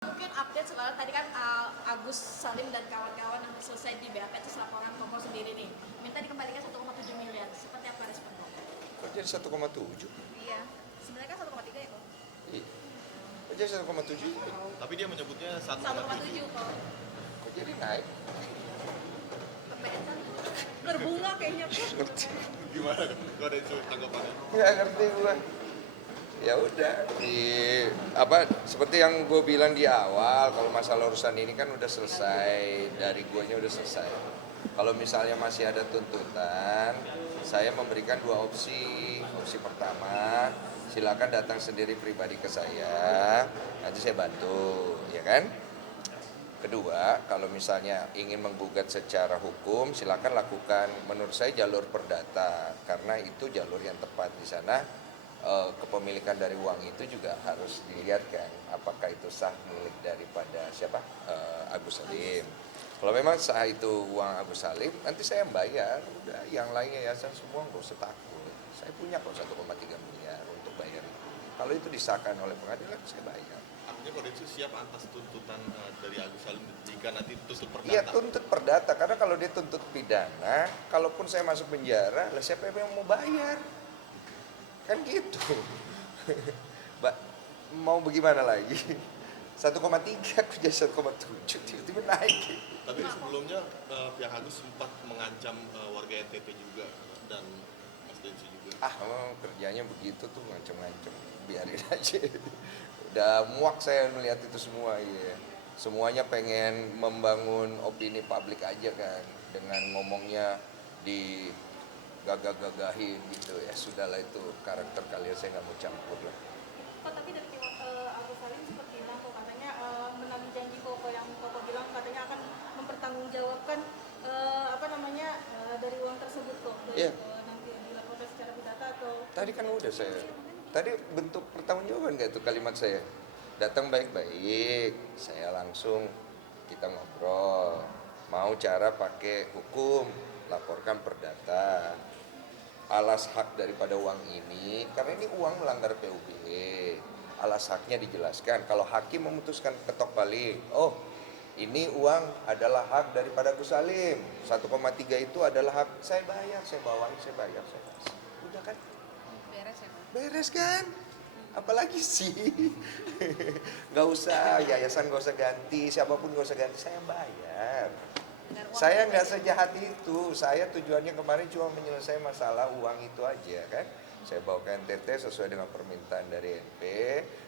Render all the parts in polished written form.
Mungkin update soal tadi kan Agus Salim dan kawan-kawan yang selesai di BAP atas laporan Kompol sendiri nih. Minta dikembalikan 1,7 miliar. Seperti apa respon Kompol? Kok jadi 1,7? Iya. Sebenarnya kan 1,3 ya kok. Iya. Kok jadi 1,7? Tapi dia menyebutnya 1,7 kok. Kok jadi naik? PPN kan berbunga kayaknya kok. Ngerti? Gimana? Gua ada tanggapannya. Nggak ngerti gua. Ya udah, seperti yang gue bilang di awal, kalau masalah urusan ini kan udah selesai, dari guanya udah selesai. Kalau misalnya masih ada tuntutan, saya memberikan dua opsi. Opsi pertama, silakan datang sendiri pribadi ke saya, nanti saya bantu, ya kan? Kedua, kalau misalnya ingin menggugat secara hukum, silakan lakukan menurut saya jalur perdata, karena itu jalur yang tepat di sana. Kepemilikan dari uang itu juga harus dilihat kan, apakah itu sah milik daripada siapa, Agus Salim. Kalau memang sah itu uang Agus Salim, nanti saya bayar. Udah, yang lainnya yayasan semua nggak usah takut. Saya punya kok 1,3 miliar untuk bayar itu. Kalau itu disahkan oleh pengadilan, saya bayar. Artinya Kodesu siap atas tuntutan dari Agus Salim jika nanti tuntut perdata. Iya, tuntut perdata, karena kalau dia tuntut pidana, kalaupun saya masuk penjara, lah siapa yang mau bayar? Kan gitu. Mbak, mau bagaimana lagi? 1,3 aku jadi 1,7, tiba-tiba naik. Tapi sebelumnya pihak Agus sempat mengancam warga NTT juga dan Mas Densi juga. Kerjanya begitu tuh, ngancem-ngancem. Biarin aja. Udah muak saya melihat itu semua, ya. Semuanya pengen membangun opini publik aja kan, dengan ngomongnya di gagah-gagahin gitu, ya sudahlah, itu karakter kalian, saya nggak mau campur lah. Kok tapi dari Agus Salim sempat bilang kok katanya menagih janji kok yang Koko bilang katanya akan mempertanggungjawabkan dari uang tersebut kok. Dari, Iya. nanti dilaporkan secara pidata atau Tadi kan udah saya, tadi bentuk pertanggungjawaban nggak itu kalimat saya? Datang baik-baik, saya langsung kita ngobrol. Mau cara pakai hukum, laporkan perdata. Alas hak daripada uang ini, karena ini uang melanggar PUB. Alas haknya dijelaskan. Kalau hakim memutuskan ketok balik, oh ini uang adalah hak daripada Agus Salim. 1,3 itu adalah hak, saya bayar, saya bawain, saya bayar, saya kasih. Udah kan? beres ya Pak? Beres kan? Apalagi sih? Gak usah, yayasan gak usah ganti, siapapun gak usah ganti, saya bayar. Saya nggak sejahat itu, saya tujuannya kemarin cuma menyelesaikan masalah uang itu aja kan. Saya bawa ke NTT sesuai dengan permintaan dari NP,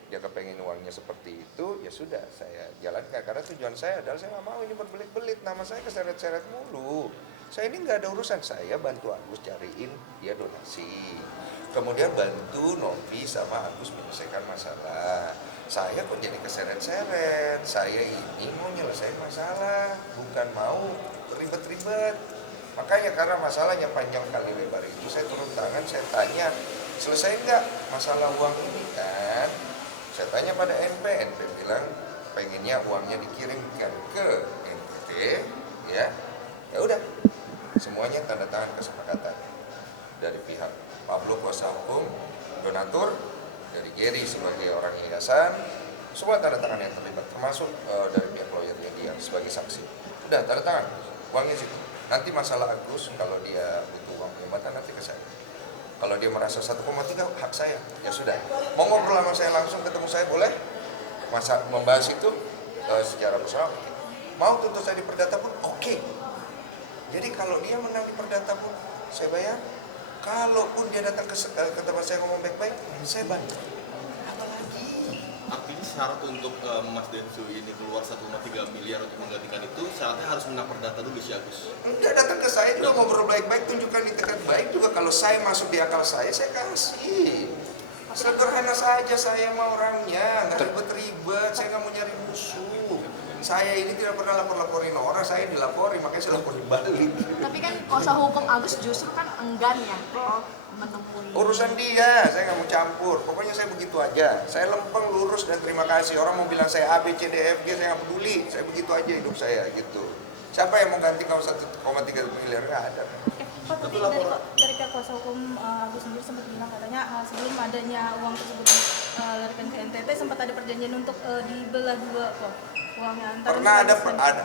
dia kepengen uangnya seperti itu, ya sudah saya jalankan. Karena tujuan saya adalah saya nggak mau ini berbelit-belit, nama saya keseret-seret mulu. Saya ini nggak ada urusan, saya bantu Agus cariin dia donasi. Kemudian bantu Novi sama Agus menyelesaikan masalah. Saya kok jadi keseret-seret, saya ini mau nyelesain masalah, bukan mau ribet-ribet. Makanya karena masalahnya panjang kali lebar itu, saya turun tangan, saya tanya, selesai nggak masalah uang ini kan? Saya tanya pada NP bilang pengennya uangnya dikirimkan ke NTT, ya udah, semuanya tanda tangan kesepakatan dari pihak Pablo kuasa hukum, donatur, dari Gary sebagai orang yayasan, semua tanda tangan yang terlibat, termasuk dari pihak lawyernya dia sebagai saksi. Udah tanda tangan, uangnya situ. Nanti masalah Agus, kalau dia butuh uang jabatan nanti ke saya. Kalau dia merasa 1,3 hak saya, ya sudah. Mau ngobrol sama saya langsung, ketemu saya boleh. Masa membahas itu secara bersama. Mau tuntut saya di perdata pun oke. Jadi kalau dia menang di perdata pun saya bayar. Kalaupun dia datang ke tempat saya ngomong baik-baik, saya bantu. Apalagi? Artinya syarat untuk Mas Densu ini keluar 1,3 miliar untuk menggantikan itu, syaratnya harus menang perdata dulu si Agus. Enggak, datang ke saya juga ngobrol baik-baik, tunjukkan itikat baik juga. Kalau saya masuk di akal saya kasih. Sederhana saja saya mau orangnya, nggak ribet-ribet, saya nggak mau nyari musuh. Saya ini tidak pernah lapor-laporin orang, saya dilapori, makanya saya laporin balik. Tapi kan kuasa hukum Agus justru kan enggan ya kok menemui. Urusan dia, saya nggak mau campur. Pokoknya saya begitu aja. Saya lempeng, lurus, dan terima kasih. Orang mau bilang saya A, B, C, D, F, G, saya nggak peduli. Saya begitu aja hidup saya gitu. Siapa yang mau ganti kalau 1,3 miliar? Nggak ada. Pak, tapi dari pihak kuasa hukum Agus sendiri sempat bilang katanya sebelum adanya uang tersebut dilarikan ke NTT sempat ada perjanjian untuk dibelah dua kok uangnya antara Pernah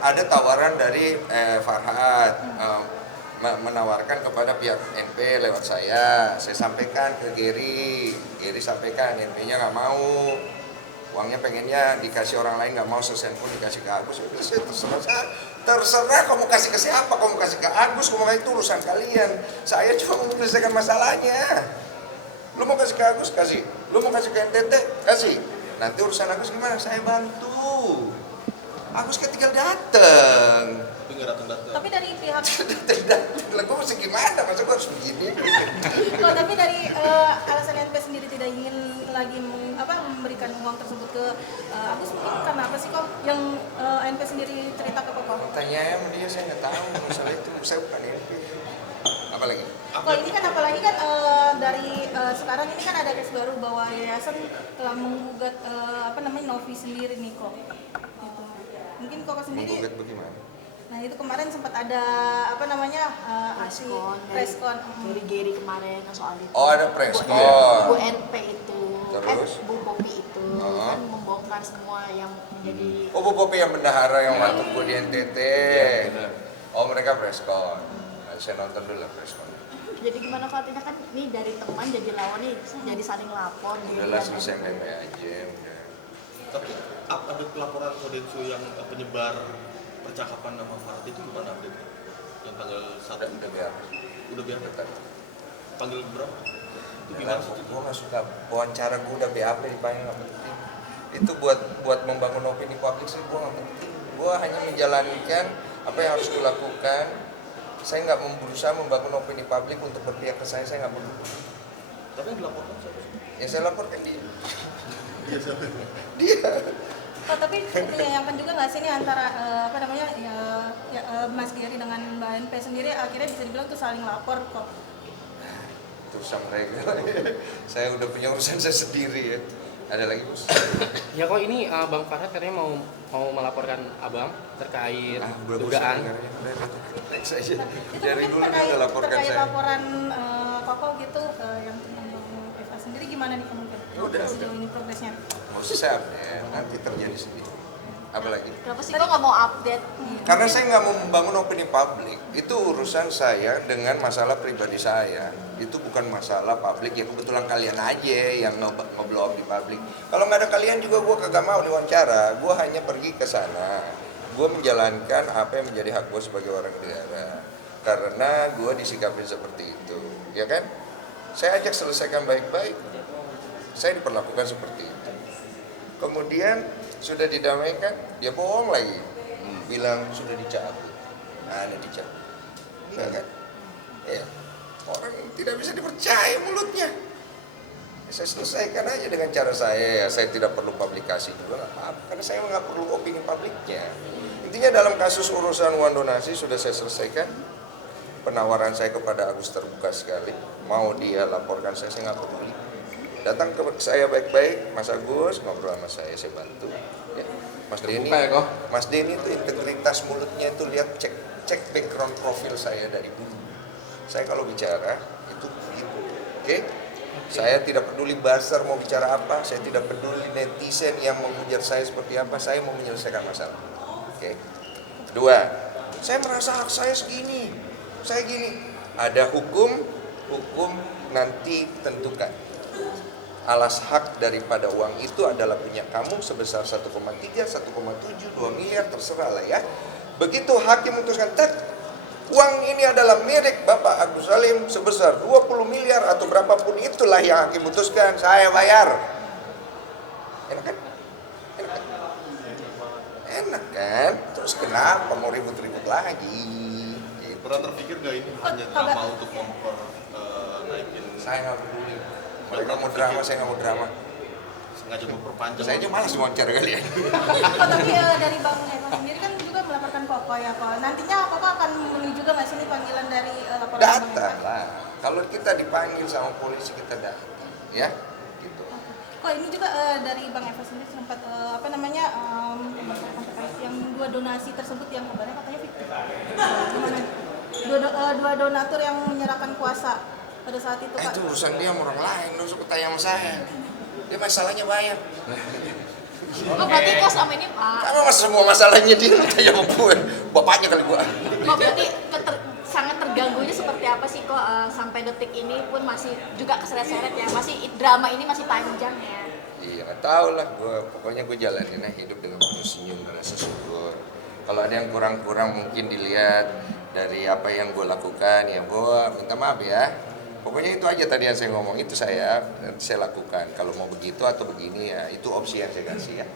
ada tawaran dari Farhad menawarkan kepada pihak NP lewat saya sampaikan ke Geri sampaikan, NP-nya nggak mau, uangnya pengennya dikasih orang lain, nggak mau, sesen pun dikasih ke Agus. Terserah kamu kasih ke siapa, kamu kasih ke Agus, kamu kasih, itu urusan kalian. Saya cuma menyelesaikan masalahnya. Lu mau kasih ke Agus, kasih. Lu mau kasih ke NTT, kasih. Nanti urusan Agus gimana, saya bantu. Agus kan tinggal dateng. Tapi nggak datang-datang. tapi dari pihak Lah gue mesti gimana, masa gue harus begini? tapi dari alasan NP sendiri tidak ingin lagi memberikan uang tersebut ke Agus mungkin karena apa sih kok yang NP sendiri cerita ke Koko? Tanya sama dia, saya nggak tahu masalah itu, saya bukan NP. Apalagi? Kok ini kan apalagi kan dari sekarang ini kan ada case baru bahwa yayasan telah menggugat Novi sendiri nih kok. Gitu. Mungkin Koko sendiri. Menggugat bagaimana? Nah itu kemarin sempat ada aksi preskon dari Geri kemarin soal itu. Oh, ada preskon. Bu NP itu, Terus? Bu Bobi itu kan membongkar semua yang menjadi. Oh, Bu Popi yang bendahara yang waktu gue di NTT. Iya, benar. Oh, mereka preskon. Nah, saya nonton dulu lah preskon. Jadi gimana kalau artinya kan ini dari teman jadi lawan nih, jadi saling lapor. Udahlah, selesai baik-baik aja. Udah. Tapi ada laporan Kodensu yang penyebar percakapan nama Farhad itu gimana update? Yang tanggal 1 Udah biar. udah biar Dekat. panggil berapa? Itu Nah, gimana sih? gue nggak suka wawancara, gue udah BAP dipanggil, nggak penting. Itu buat membangun opini publik sih, gue nggak penting. Gue hanya menjalankan apa yang harus dilakukan. Saya nggak berusaha membangun opini publik untuk berpihak ke saya nggak perlu. Tapi yang dilaporkan siapa sih? Ya saya laporkan dia. Iya, siapa? Dia. Oh, tapi menyayangkan juga nggak sih ini antara Mas Giri dengan Mbak NP sendiri akhirnya bisa dibilang tuh saling lapor kok. Itu sama mereka. Saya udah punya urusan saya sendiri ya. Ada lagi, Bos? Ya kok ini Bang Farhad katanya mau melaporkan Abang terkait dugaan. Next aja. Itu Dari mungkin dulu dia udah laporkan terkait saya. laporan Koko gitu yang Bang Eva sendiri gimana nih mungkin? Udah. Sejauh ini progresnya. Mau usah update, nanti terjadi sendiri. Apalagi? Kenapa sih kok nggak mau update? Karena saya nggak mau membangun opini publik. Itu urusan saya dengan masalah pribadi saya. Itu bukan masalah publik, ya kebetulan kalian aja yang nge-blow up di publik. Kalau nggak ada kalian juga gue kagak mau diwawancara. Gue hanya pergi ke sana. Gue menjalankan apa yang menjadi hak gue sebagai orang negara. Karena gue disikapin seperti itu, ya kan? Saya ajak selesaikan baik-baik. Saya diperlakukan seperti itu. Kemudian sudah didamaikan, dia bohong lagi. Bilang sudah dicabut. Ada dicabut. Enggak kan? Ya. Orang tidak bisa dipercaya mulutnya. Saya selesaikan aja dengan cara saya. Ya, saya tidak perlu publikasi juga, nggak apa-apa. Karena saya nggak perlu opini publiknya. Intinya dalam kasus urusan uang donasi sudah saya selesaikan. Penawaran saya kepada Agus terbuka sekali. Mau dia laporkan saya nggak peduli. Datang ke saya baik-baik, Mas Agus ngobrol sama saya bantu. Ya. Mas Denny, Mas Denny itu integritas mulutnya itu lihat cek background profil saya dari dulu. Saya kalau bicara itu begitu, oke? Saya tidak peduli buzzer mau bicara apa, saya tidak peduli netizen yang menghujat saya seperti apa, saya mau menyelesaikan masalah. Oke. Kedua, saya merasa hak saya segini, saya gini. Ada hukum nanti tentukan. Alas hak daripada uang itu adalah punya kamu sebesar 1,3, 1,7, 2 miliar, terserah lah ya. Begitu hakim memutuskan, uang ini adalah milik Bapak Agus Salim sebesar 20 miliar atau berapapun itulah yang hakim putuskan, saya bayar. Enak kan? Enak kan? Enak kan? Terus kenapa mau ribut-ribut lagi? Gitu. Pernah terpikir gak ini hanya drama untuk naikin? Saya nggak peduli. Mereka mau drama, saya nggak mau drama. Sengaja memperpanjang. Saya aja malas wawancara kalian. Tapi dari Bang Eva sendiri kan juga melaporkan Koko ya Kok. Nantinya Koko akan memenuhi juga nggak sih ini panggilan dari laporan Bang Eva? Datang lah. Kalau kita dipanggil sama polisi kita datang, ya. Gitu. Kok ini juga dari Bang Eva sendiri sempat melaporkan terkait yang 2 donasi tersebut yang kabarnya katanya fiktif. Gimana? dua donatur yang menyerahkan kuasa pada saat itu Pak. Itu urusan dia sama orang lain, lu suka tanya sama saya. Dia masalahnya bayar. Oh berarti kok selama ini Karena semua masalahnya dia tanya sama gue. Bapaknya kali gue. berarti sangat terganggunya seperti apa sih kok sampai detik ini pun masih juga keseret-seret ya, masih drama ini masih panjang ya. Iya, nggak tahu lah. Pokoknya gue jalanin aja hidup dengan penuh senyum dan rasa syukur. Kalau ada yang kurang-kurang mungkin dilihat dari apa yang gue lakukan, ya gue minta maaf ya. Pokoknya itu aja tadi yang saya ngomong, itu saya lakukan. Kalau mau begitu atau begini ya, itu opsi yang saya kasih ya.